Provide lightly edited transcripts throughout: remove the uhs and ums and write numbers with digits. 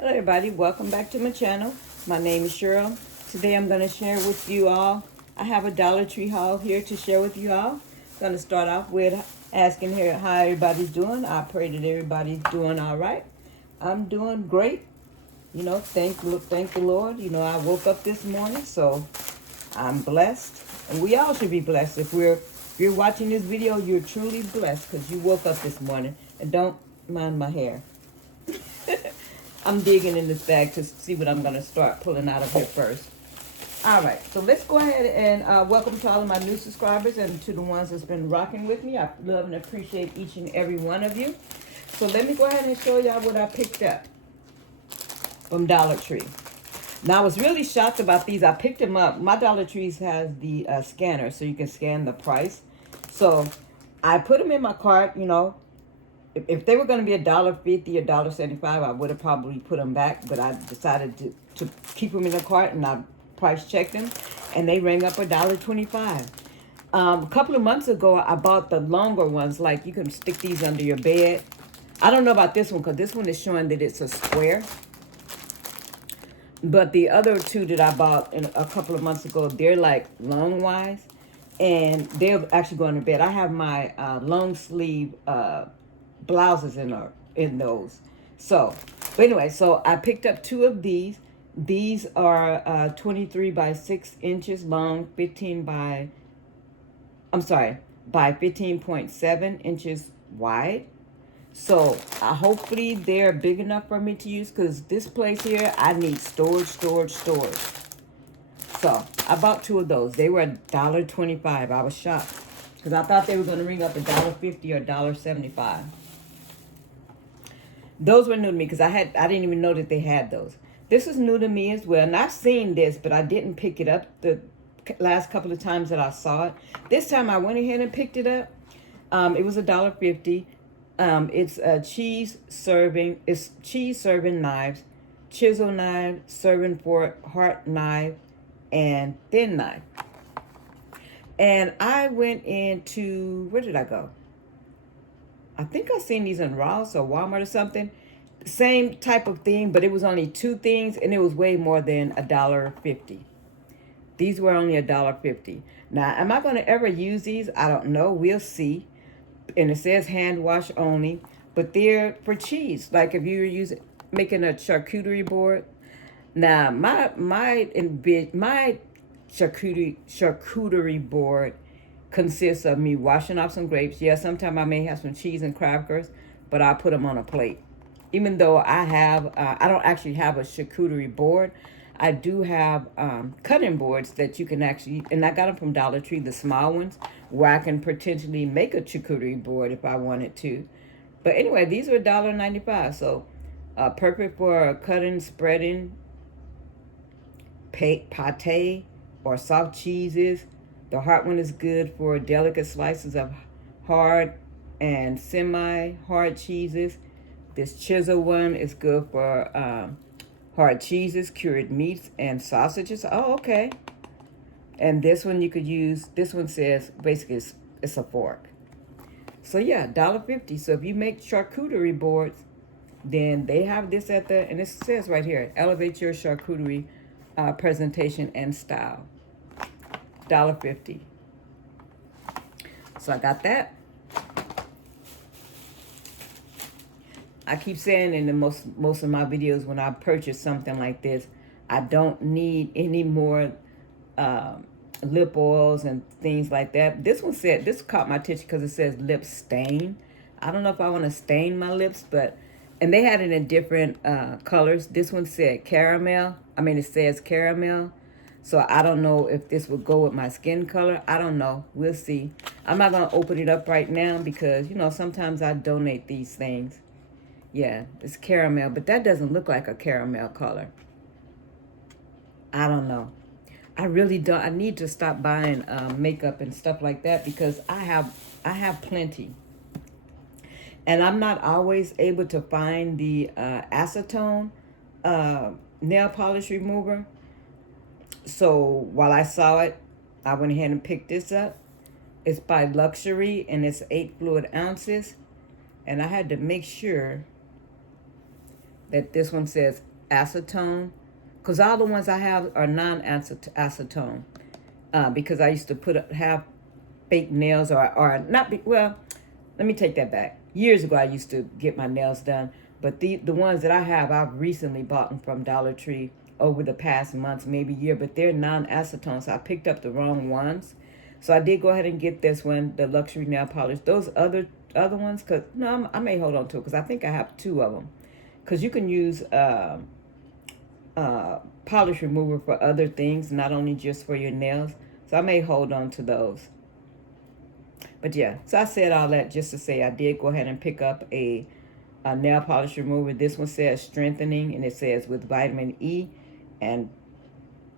Hello everybody, welcome back to my channel. My name is Cheryl. Today I'm going to share with you all, I have a Dollar Tree haul here to share with you all. I'm going to start off with asking here how everybody's doing. I pray that everybody's doing all right. I'm doing great. You know, thank the Lord. You know, I woke up this morning, so I'm blessed. And we all should be blessed. If you're watching this video, you're truly blessed because you woke up this morning. And don't mind my hair. I'm digging in this bag to see what I'm going to start pulling out of here first. All right, so let's go ahead and welcome to all of my new subscribers and to the ones that's been rocking with me. I love and appreciate each and every one of you. So let me go ahead and show y'all what I picked up from Dollar Tree. Now, I was really shocked about these. I picked them up. My Dollar Trees has the scanner, so you can scan the price. So I put them in my cart, you know. If they were going to be $1.50 or $1.75, I would have probably put them back. But I decided to keep them in the cart, and I price checked them, and they rang up $1.25. A couple of months ago, I bought the longer ones, like you can stick these under your bed. I don't know about this one because this one is showing that it's a square. But the other two that I bought a couple of months ago, they're like long wise, and they're actually going to bed. I have my long sleeve blouses in those. So, but anyway, so I picked up two of these. These are 23 by 6 inches long, by 15.7 inches wide. So hopefully they're big enough for me to use, because this place here, I need storage. So I bought two of those. They were $1.25. I was shocked because I thought they were going to ring up $1.50 or $1.75. Those were new to me because I didn't even know that they had those. This is new to me as well. And I've seen this, but I didn't pick it up the last couple of times that I saw it. This time I went ahead and picked it up. It was $1.50. It's cheese serving knives, chisel knife, serving fork, heart knife, and thin knife. And I went into, where did I go? I think I seen these in Ross or Walmart or something. Same type of thing, but it was only two things, and it was way more than $1.50. These were only $1.50. Now, am I going to ever use these? I don't know. We'll see. And it says hand wash only, but they're for cheese. Like if you're making a charcuterie board. Now, my charcuterie board consists of me washing off some grapes. Yeah, sometimes I may have some cheese and crackers, but I put them on a plate. Even though I don't actually have a charcuterie board, I do have cutting boards that you can actually, and I got them from Dollar Tree, the small ones, where I can potentially make a charcuterie board if I wanted to. But anyway, these are $1.95, so perfect for cutting, spreading, pate, or soft cheeses. The hard one is good for delicate slices of hard and semi-hard cheeses. This chisel one is good for hard cheeses, cured meats, and sausages. Oh, okay. And this one you could use, this one says basically it's a fork. So yeah, $1.50. So if you make charcuterie boards, then they have this and it says right here, elevate your charcuterie presentation and style. $1.50. So I got that. I keep saying in the most of my videos, when I purchase something like this, I don't need any more lip oils and things like that. This caught my attention because it says lip stain. I don't know if I want to stain my lips, and they had it in different colors. This one said caramel. It says caramel. So I don't know if this would go with my skin color. I don't know. We'll see. I'm not going to open it up right now because, sometimes I donate these things. Yeah, it's caramel, but that doesn't look like a caramel color. I don't know. I really don't. I need to stop buying makeup and stuff like that because I have plenty. And I'm not always able to find the acetone nail polish remover. So while I saw it, I went ahead and picked this up. It's by Luxury, and it's 8 fluid ounces. And I had to make sure that this one says acetone, because all the ones I have are non-acetone. Because I used to have fake nails, or not be, well, let me take that back. Years ago I used to get my nails done, but the ones that I have, I've recently bought them from Dollar Tree over the past months, maybe year, but they're non-acetone, so I picked up the wrong ones. So I did go ahead and get this one, the luxury nail polish. Those other ones, because no, I may hold on to it because I think I have 2 of them. Because you can use polish remover for other things, not only just for your nails. So I may hold on to those. But yeah, so I said all that just to say I did go ahead and pick up a nail polish remover. This one says strengthening, and it says with vitamin E and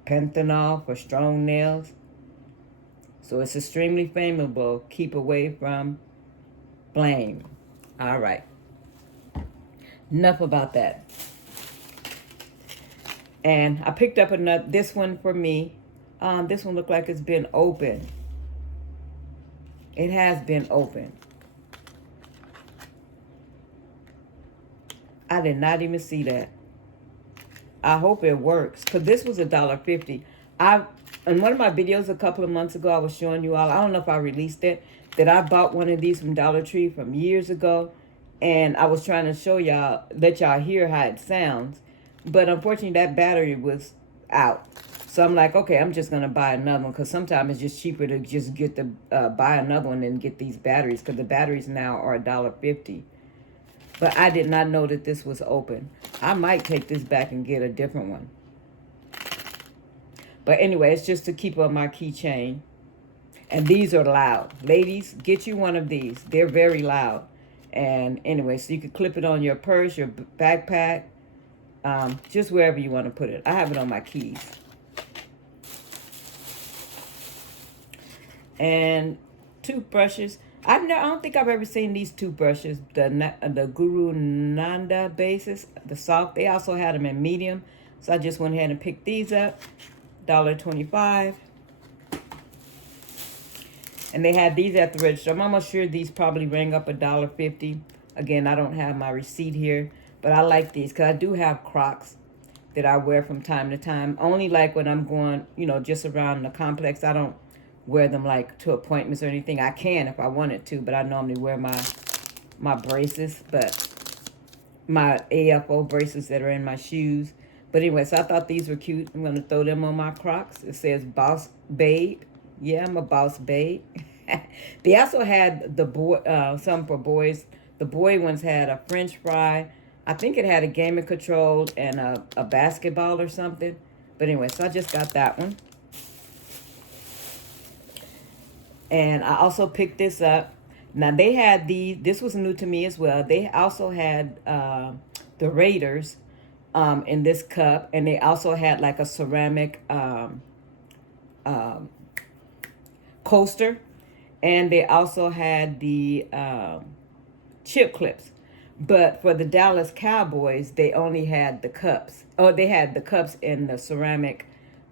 panthenol for strong nails. So it's extremely flammable. Keep away from flame. All right. Enough about that. And I picked up this one for me. This one looked like it's been open. It has been open. I did not even see that. I hope it works, because this was $1.50. In one of my videos a couple of months ago, I was showing you all, I don't know if I released it, that I bought one of these from Dollar Tree from years ago. And I was trying to show y'all, let y'all hear how it sounds. But unfortunately, that battery was out. So I'm like, okay, I'm just going to buy another one, because sometimes it's just cheaper to just get buy another one than get these batteries, because the batteries now are $1.50. But I did not know that this was open. I might take this back and get a different one. But anyway, it's just to keep on my keychain. And these are loud. Ladies, get you one of these. They're very loud. And anyway, so you can clip it on your purse, your backpack, just wherever you want to put it. I have it on my keys. And toothbrushes. I don't think I've ever seen these toothbrushes, the Guru Nanda basis, the soft. They also had them in medium, so I just went ahead and picked these up, $1.25. And they had these at the register. I'm almost sure these probably rang up $1.50. Again, I don't have my receipt here, but I like these because I do have Crocs that I wear from time to time. Only like when I'm going, just around the complex. I don't wear them like to appointments or anything. I can if I wanted to, but I normally wear my braces, but my AFO braces that are in my shoes. But anyway, so I thought these were cute. I'm going to throw them on my Crocs. It says Boss Babe. Yeah, I'm a boss babe. They also had some for boys. The boy ones had a French fry. I think it had a gaming control and a basketball or something. But anyway, so I just got that one. And I also picked this up. Now they had this was new to me as well. They also had the Raiders in this cup. And they also had like a ceramic coaster, and they also had the chip clips. But for the Dallas Cowboys, they only had the cups. Oh, they had the cups in the ceramic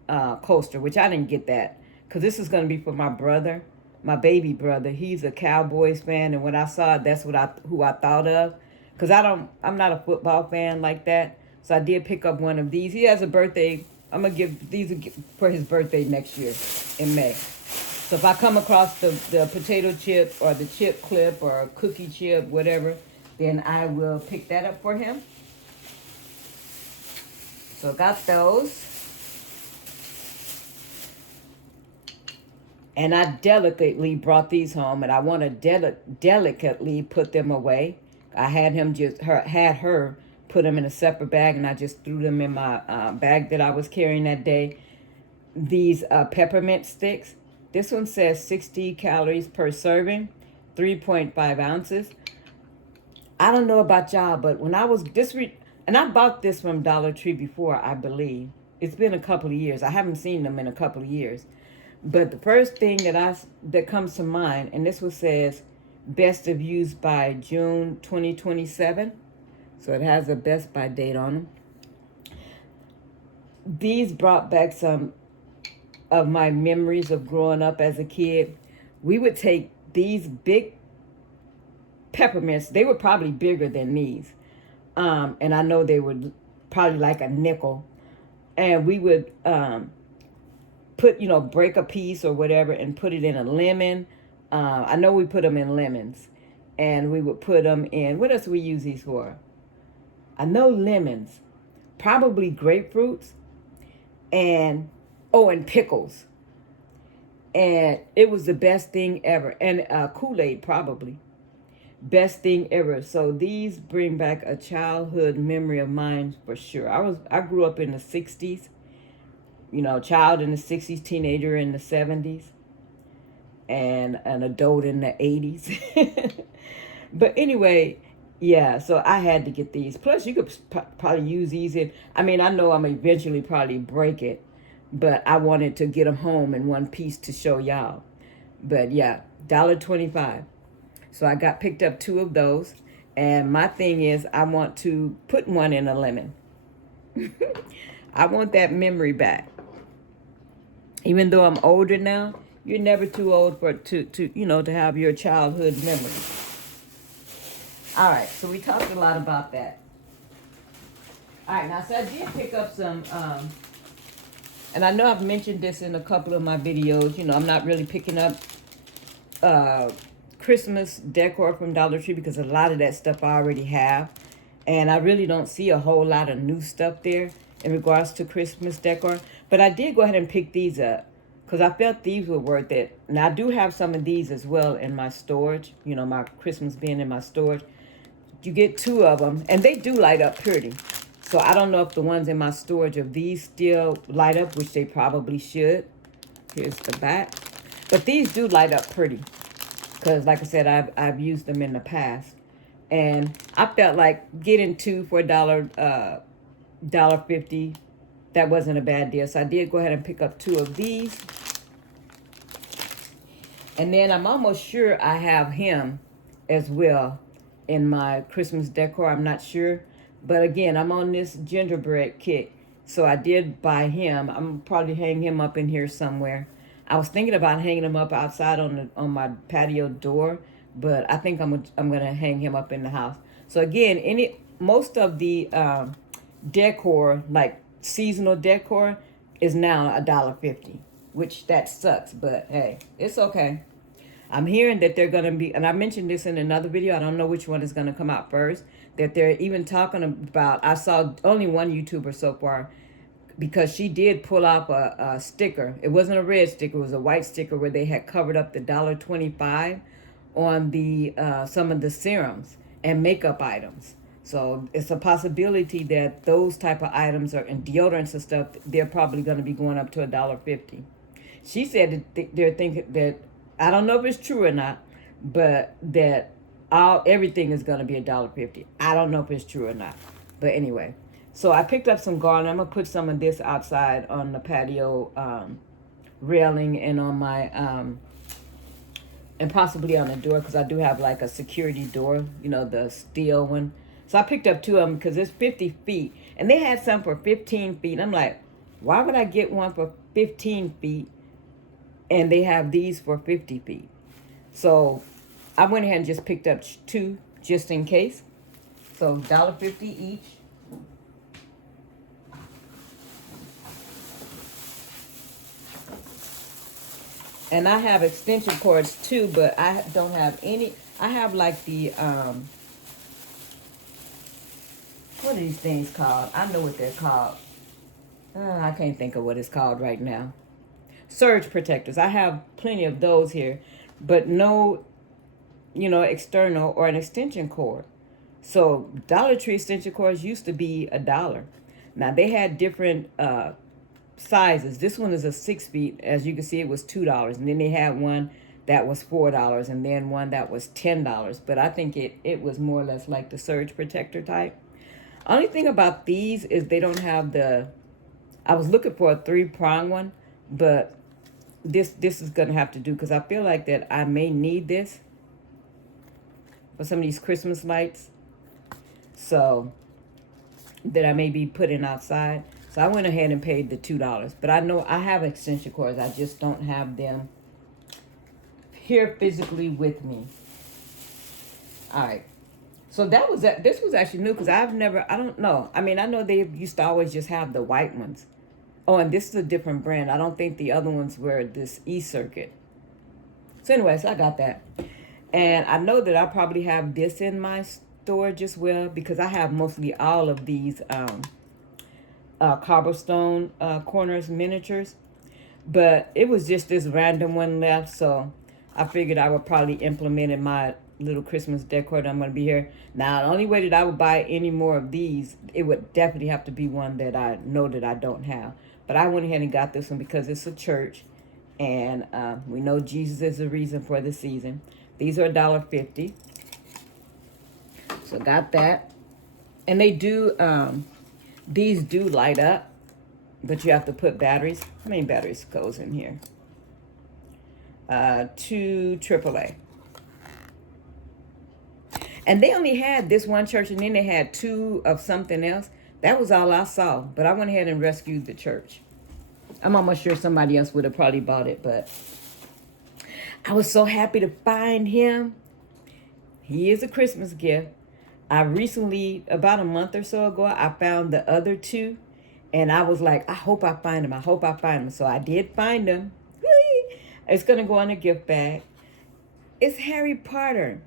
coaster, which I didn't get that, because this is going to be for my brother, my baby brother. He's a Cowboys fan, and when I saw it, that's who I thought of, because I'm not a football fan like that. So I did pick up one of these. He has a birthday. I'm gonna give these for his birthday next year in May. So if I come across the potato chip or the chip clip or a cookie chip, whatever, then I will pick that up for him. So got those. And I delicately brought these home, and I want to delicately put them away. I had her put them in a separate bag, and I just threw them in my bag that I was carrying that day. These peppermint sticks. This one says 60 calories per serving, 3.5 ounces. I don't know about y'all, but when I was and I bought this from Dollar Tree before, I believe. It's been a couple of years. I haven't seen them in a couple of years. But the first thing that comes to mind, and this one says best of use by June 2027. So it has a best by date on them. These brought back some of my memories of growing up as a kid. We would take these big peppermints. They were probably bigger than these. And I know they were probably like a nickel. And we would put, break a piece or whatever and put it in a lemon. I know we put them in lemons. And we would put them in, what else do we use these for? I know lemons, probably grapefruits, and, and pickles. And it was the best thing ever. And Kool-Aid, probably. Best thing ever. So these bring back a childhood memory of mine for sure. I grew up in the 60s, child in the 60s, teenager in the 70s, and an adult in the 80s. But anyway, yeah, so I had to get these. Plus, you could probably use these in, I know I'm eventually probably break it, but I wanted to get them home in one piece to show y'all. But yeah, $1.25. So I picked up 2 of those. And my thing is, I want to put one in a lemon. I want that memory back. Even though I'm older now, you're never too old to have your childhood memories. All right, so we talked a lot about that. All right, now, so I did pick up some, and I know I've mentioned this in a couple of my videos. I'm not really picking up Christmas decor from Dollar Tree because a lot of that stuff I already have. And I really don't see a whole lot of new stuff there in regards to Christmas decor. But I did go ahead and pick these up because I felt these were worth it. Now, I do have some of these as well in my storage, my Christmas bin in my storage. You get 2 of them, and they do light up pretty. So I don't know if the ones in my storage of these still light up, which they probably should. Here's the back. But these do light up pretty because, like I said, I've used them in the past. And I felt like getting 2 for $1.50, that wasn't a bad deal. So I did go ahead and pick up 2 of these. And then I'm almost sure I have him as well in my Christmas decor. I'm not sure. But again, I'm on this gingerbread kick. So I did buy him. I'm probably hang him up in here somewhere. I was thinking about hanging him up outside on my patio door, but I think I'm gonna hang him up in the house. So again, most of the decor, like seasonal decor, is now $1.50, which that sucks, but hey, it's okay. I'm hearing that they're gonna be, and I mentioned this in another video, I don't know which one is gonna come out first, that they're even talking about, I saw only one YouTuber so far, because she did pull off a sticker. It wasn't a red sticker, it was a white sticker where they had covered up the $1.25 on the some of the serums and makeup items. So it's a possibility that those type of items are in deodorants and stuff, they're probably going to be going up to $1.50. She said that they're thinking that, I don't know if it's true or not, but that everything is going to be $1.50. I don't know if it's true or not. But anyway, so I picked up some garland. I'm going to put some of this outside on the patio railing and on my, and possibly on the door, because I do have like a security door, the steel one. So I picked up 2 of them because it's 50 feet. And they had some for 15 feet. I'm like, why would I get one for 15 feet and they have these for 50 feet? So I went ahead and just picked up 2 just in case. So $1.50 each. And I have extension cords too, but I don't have any. I have like the, what are these things called? I know what they're called. I can't think of what it's called right now. Surge protectors. I have plenty of those here, but no, external or an extension cord. So Dollar Tree extension cords used to be $1. Now they had different sizes. This one is a 6 feet. As you can see, it was $2. And then they had one that was $4, and then one that was $10. But I think it was more or less like the surge protector type. Only thing about these is they don't have I was looking for a 3-prong one, but this is going to have to do, because I feel like that I may need this for some of these Christmas lights. So that I may be putting outside. So I went ahead and paid the $2. But I know I have extension cords. I just don't have them here physically with me. All right. So this was actually new because I don't know. I mean, I know they used to always just have the white ones. Oh, and this is a different brand. I don't think the other ones were this E-Circuit. So anyways, I got that. And I know that I probably have this in my storage as well because I have mostly all of these cobblestone corners miniatures. But it was just this random one left, so I figured I would probably implement in my little Christmas decor that I'm going to be here. Now, the only way that I would buy any more of these, it would definitely have to be one that I know that I don't have. But I went ahead and got this one because it's a church, and we know Jesus is the reason for the season. These are $1.50. So got that. And they do, these do light up, but you have to put batteries. How many batteries goes in here? 2 AAA. And they only had this one church, and then they had 2 of something else. That was all I saw. But I went ahead and rescued the church. I'm almost sure somebody else would have probably bought it, but I was so happy to find him. He is a Christmas gift. I recently, about a month or so ago, I found the other 2. And I was like, I hope I find him. I hope I find him. So I did find him. It's going to go in a gift bag. It's Harry Potter.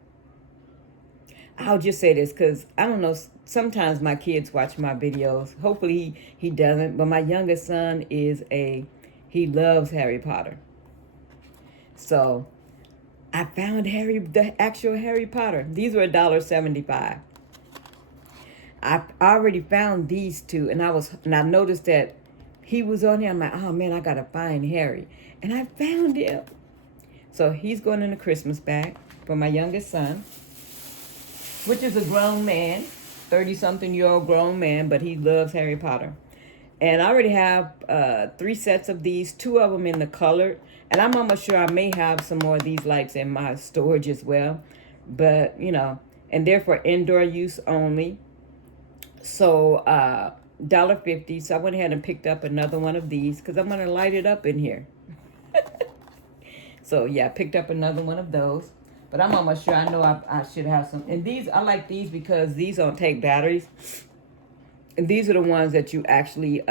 I'll just say this because, I don't know, sometimes my kids watch my videos. Hopefully he doesn't. But my youngest son he loves Harry Potter. So I found the actual Harry Potter. These were $1.75. I already found these 2, and I noticed that he was on here. I'm like, oh man, I gotta find Harry, and I found him. So he's going in a Christmas bag for my youngest son, which is a grown man, 30-something-year-old grown man, but he loves Harry Potter. And I already have 3 sets of these, 2 of them in the colored, and I'm almost sure I may have some more of these lights in my storage as well. But and they're for indoor use only. So $1.50. So I went ahead and picked up another one of these because I'm going to light it up in here. So yeah, I picked up another one of those. But I'm almost sure I know I should have some. And these, I like these because these don't take batteries. And these are the ones that you actually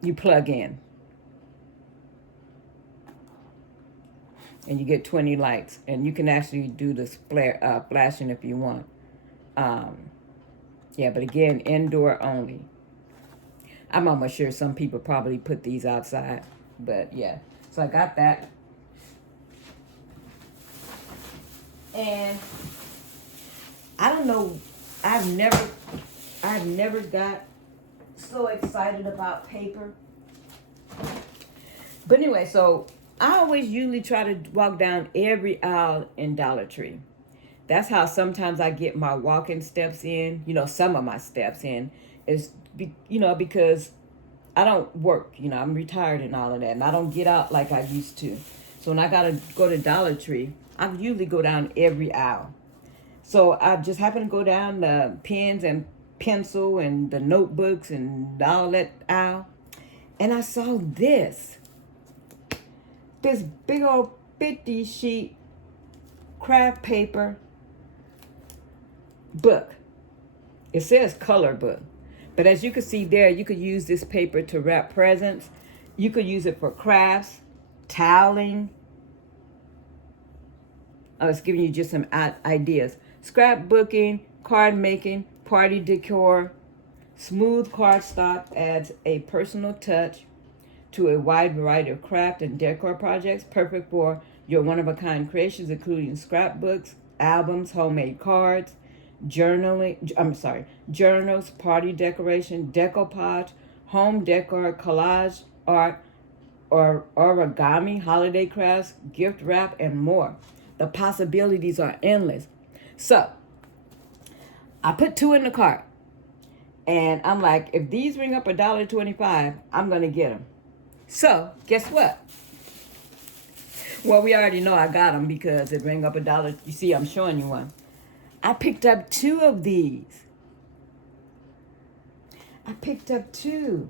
you plug in. And you get 20 lights. And you can actually do the flashing if you want. Yeah, but again, indoor only. I'm almost sure some people probably put these outside. But yeah, so I got that. And I don't know, I've never got so excited about paper. But anyway, so I always usually try to walk down every aisle in Dollar Tree. That's how sometimes I get my walking steps in, some of my steps in, is, because I don't work, I'm retired and all of that, and I don't get out like I used to. So when I got to go to Dollar Tree, I usually go down every aisle. So I just happen to go down the pens and pencil and the notebooks and all that aisle, and I saw this big old 50 sheet craft paper book. It says color book, but as you can see there, you could use this paper to wrap presents. You could use it for crafts, toweling. I was giving you just some ideas. Scrapbooking, card making, party decor. Smooth cardstock adds a personal touch to a wide variety of craft and decor projects, perfect for your one-of-a-kind creations, including scrapbooks, albums, homemade cards, journals, party decoration, decoupage, home decor, collage art, or origami, holiday crafts, gift wrap, and more. The possibilities are endless. So I put 2 in the cart, and I'm like, if these ring up $1.25, I'm gonna get them. So guess what? Well, we already know I got them because it rang up $1. You see, I'm showing you one. I picked up 2 of these. I picked up 2.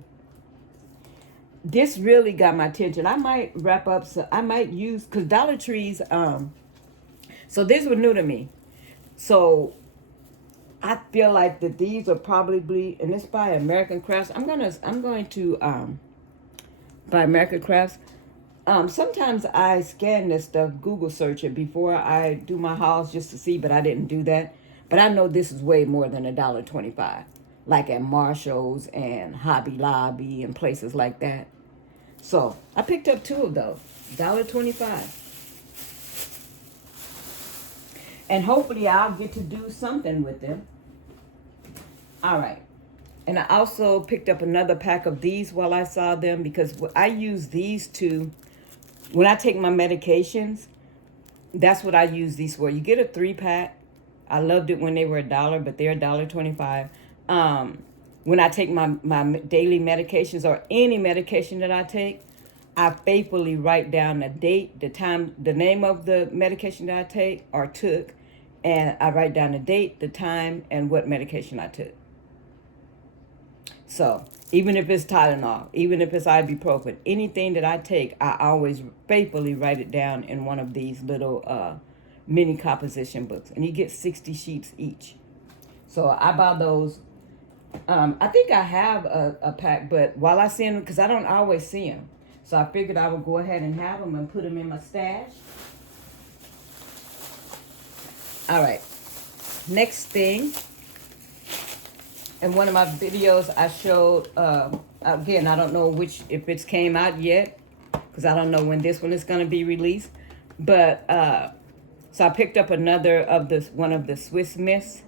This really got my attention. I might wrap up. So I might use, because Dollar Tree's. So these were new to me. So I feel like that these are probably, and it's by American Crafts. I'm going to by American Crafts. Sometimes I scan this stuff, Google search it before I do my hauls just to see, but I didn't do that. But I know this is way more than $1.25, like at Marshall's and Hobby Lobby and places like that. So I picked up two of those, $1.25. And hopefully I'll get to do something with them. All right. And I also picked up another pack of these while I saw them, because I use these to, when I take my medications, that's what I use these for. You get a 3-pack. I loved it when they were $1, but they're $1.25. When I take my daily medications or any medication that I take, I faithfully write down the date, the time, the name of the medication that I take or took, and I write down the date, the time, and what medication I took. So even if it's Tylenol, even if it's ibuprofen, anything that I take, I always faithfully write it down in one of these little mini composition books. And you get 60 sheets each. So I buy those. I think I have a pack, but while I see them, because I don't always see them, so I figured I would go ahead and have them and put them in my stash. All right. Next thing. In one of my videos, I showed, again, I don't know if it's came out yet, because I don't know when this one is going to be released. But, so I picked up another of one of the Swiss Miss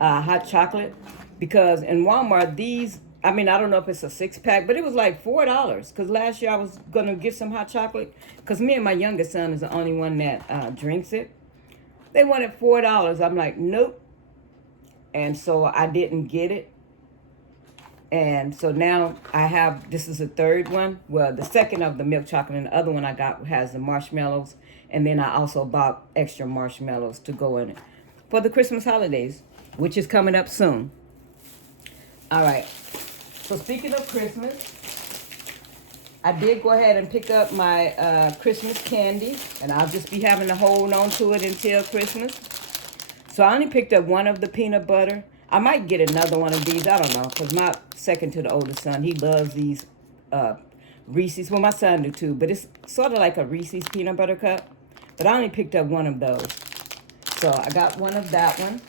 hot chocolate, because in Walmart, these, I mean, I don't know if it's a 6-pack, but it was like $4, because last year I was going to get some hot chocolate, because me and my youngest son is the only one that drinks it. They wanted $4. I'm like, nope. And so I didn't get it. And so now I have, this is the third one. Well, the second of the milk chocolate, and the other one I got has the marshmallows. And then I also bought extra marshmallows to go in it for the Christmas holidays, which is coming up soon. All right. So speaking of Christmas, I did go ahead and pick up my Christmas candy. And I'll just be having to hold on to it until Christmas. So I only picked up one of the peanut butter. I might get another one of these. I don't know, because my second to the oldest son, he loves these Reese's. Well, my son do too, but it's sort of like a Reese's peanut butter cup. But I only picked up one of those. So I got one of that one.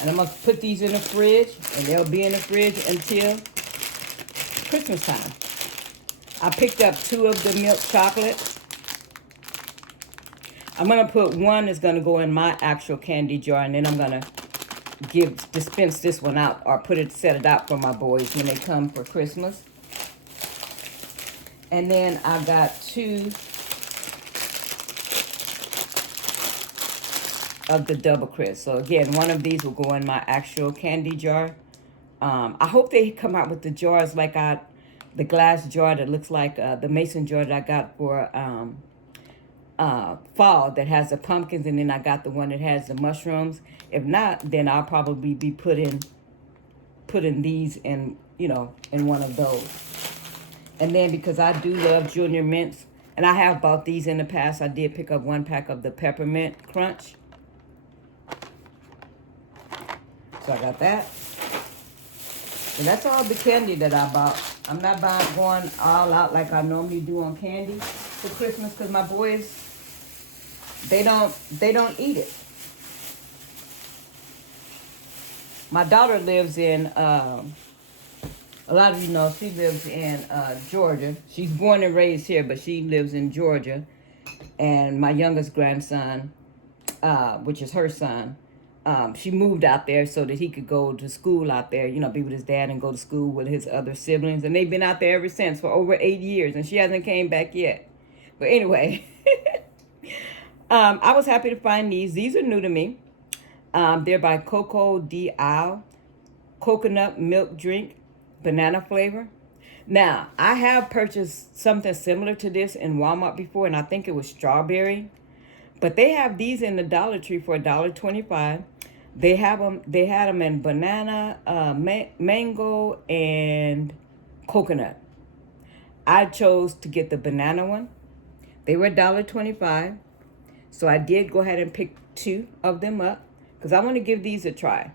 And I'm going to put these in the fridge, and they'll be in the fridge until Christmas time. I picked up 2 of the milk chocolates. I'm going to put one that's going to go in my actual candy jar, and then I'm going to dispense this one out, or set it out for my boys when they come for Christmas. And then I got 2 of the Double Crisp. So again, one of these will go in my actual candy jar. I hope they come out with the jars like the glass jar that looks like the mason jar that I got for fall, that has the pumpkins, and then I got the one that has the mushrooms. If not, then I'll probably be putting these in, in one of those. And then because I do love Junior Mints, and I have bought these in the past, I did pick up 1 pack of the Peppermint Crunch. So I got that. And that's all the candy that I bought. I'm not going all out like I normally do on candy for Christmas, because my boys, they don't eat it. My daughter lives in, a lot of you know, she lives in Georgia. She's born and raised here, but she lives in Georgia. And my youngest grandson, which is her son, she moved out there so that he could go to school out there, be with his dad and go to school with his other siblings. And they've been out there ever since for over 8 years, and she hasn't came back yet. But anyway, I was happy to find these. These are new to me. They're by Coco D'Al, coconut milk drink, banana flavor. Now, I have purchased something similar to this in Walmart before, and I think it was strawberry. But they have these in the Dollar Tree for $1.25. They had them in banana, mango, and coconut. I chose to get the banana one. They were $1.25. So I did go ahead and pick 2 of them up. because I want to give these a try.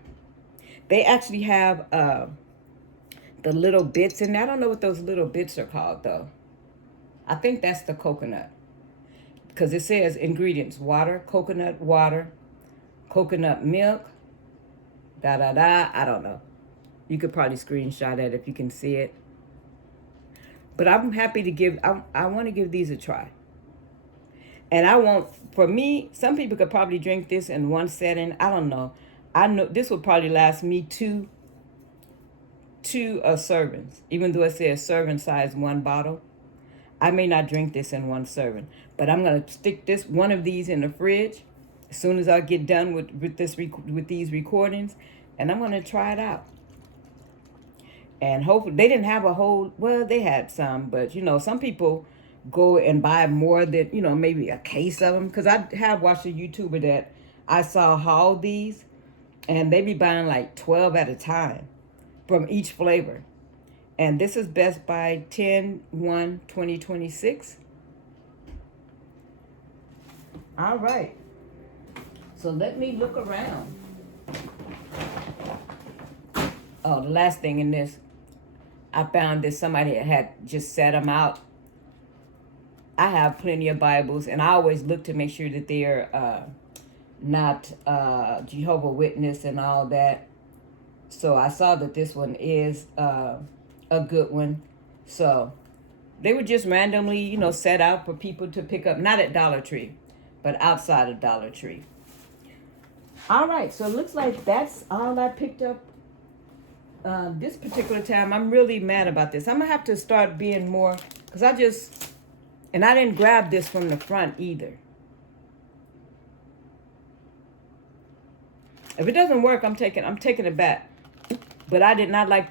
They actually have the little bits in there. I don't know what those little bits are called, though. I think that's the coconut, because it says ingredients: water, coconut milk, I don't know. You could probably screenshot that if you can see it. But I'm happy to give, I want to give these a try. And I won't, for me, some people could probably drink this in one setting. I don't know. I know this will probably last me two servings, even though it says serving size 1 bottle. I may not drink this in one serving, but I'm gonna stick one of these in the fridge as soon as I get done with these recordings, and I'm gonna try it out. And hopefully they didn't have a whole. Well, they had some, but some people go and buy more than maybe a case of them. Because I have watched a YouTuber that I saw haul these, and they be buying like 12 at a time from each flavor. And this is Best by 10/1/2026. All right. So let me look around. Oh, the last thing in this, I found that somebody had just set them out. I have plenty of Bibles, and I always look to make sure that they're not Jehovah's Witness and all that. So I saw that this one is a good one. So they were just randomly, set out for people to pick up, not at Dollar Tree, but outside of Dollar Tree. All right, so it looks like that's all I picked up this particular time. I'm really mad about this. I'm going to have to start being more, because I didn't grab this from the front either. If it doesn't work, I'm taking it back. But I do not like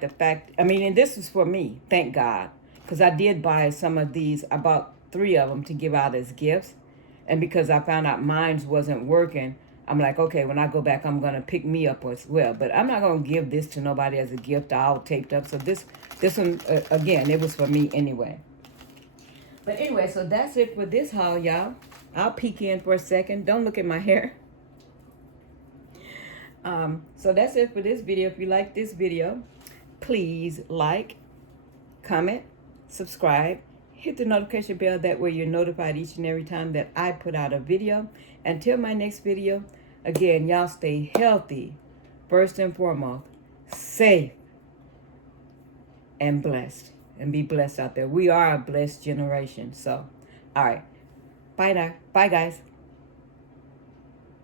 the fact, and this is for me, thank God, because I did buy some of these. I bought 3 of them to give out as gifts. And because I found out mine wasn't working, I'm like, okay, when I go back, I'm going to pick me up as well. But I'm not going to give this to nobody as a gift, all taped up. So this one, again, it was for me anyway. But anyway, so that's it for this haul, y'all. I'll peek in for a second. Don't look at my hair. So that's it for this video. If you like this video, please like, comment, subscribe, hit the notification bell. That way you're notified each and every time that I put out a video. Until my next video, again, y'all stay healthy. First and foremost, safe and blessed. And be blessed out there. We are a blessed generation. So, all right. Bye now. Bye, guys.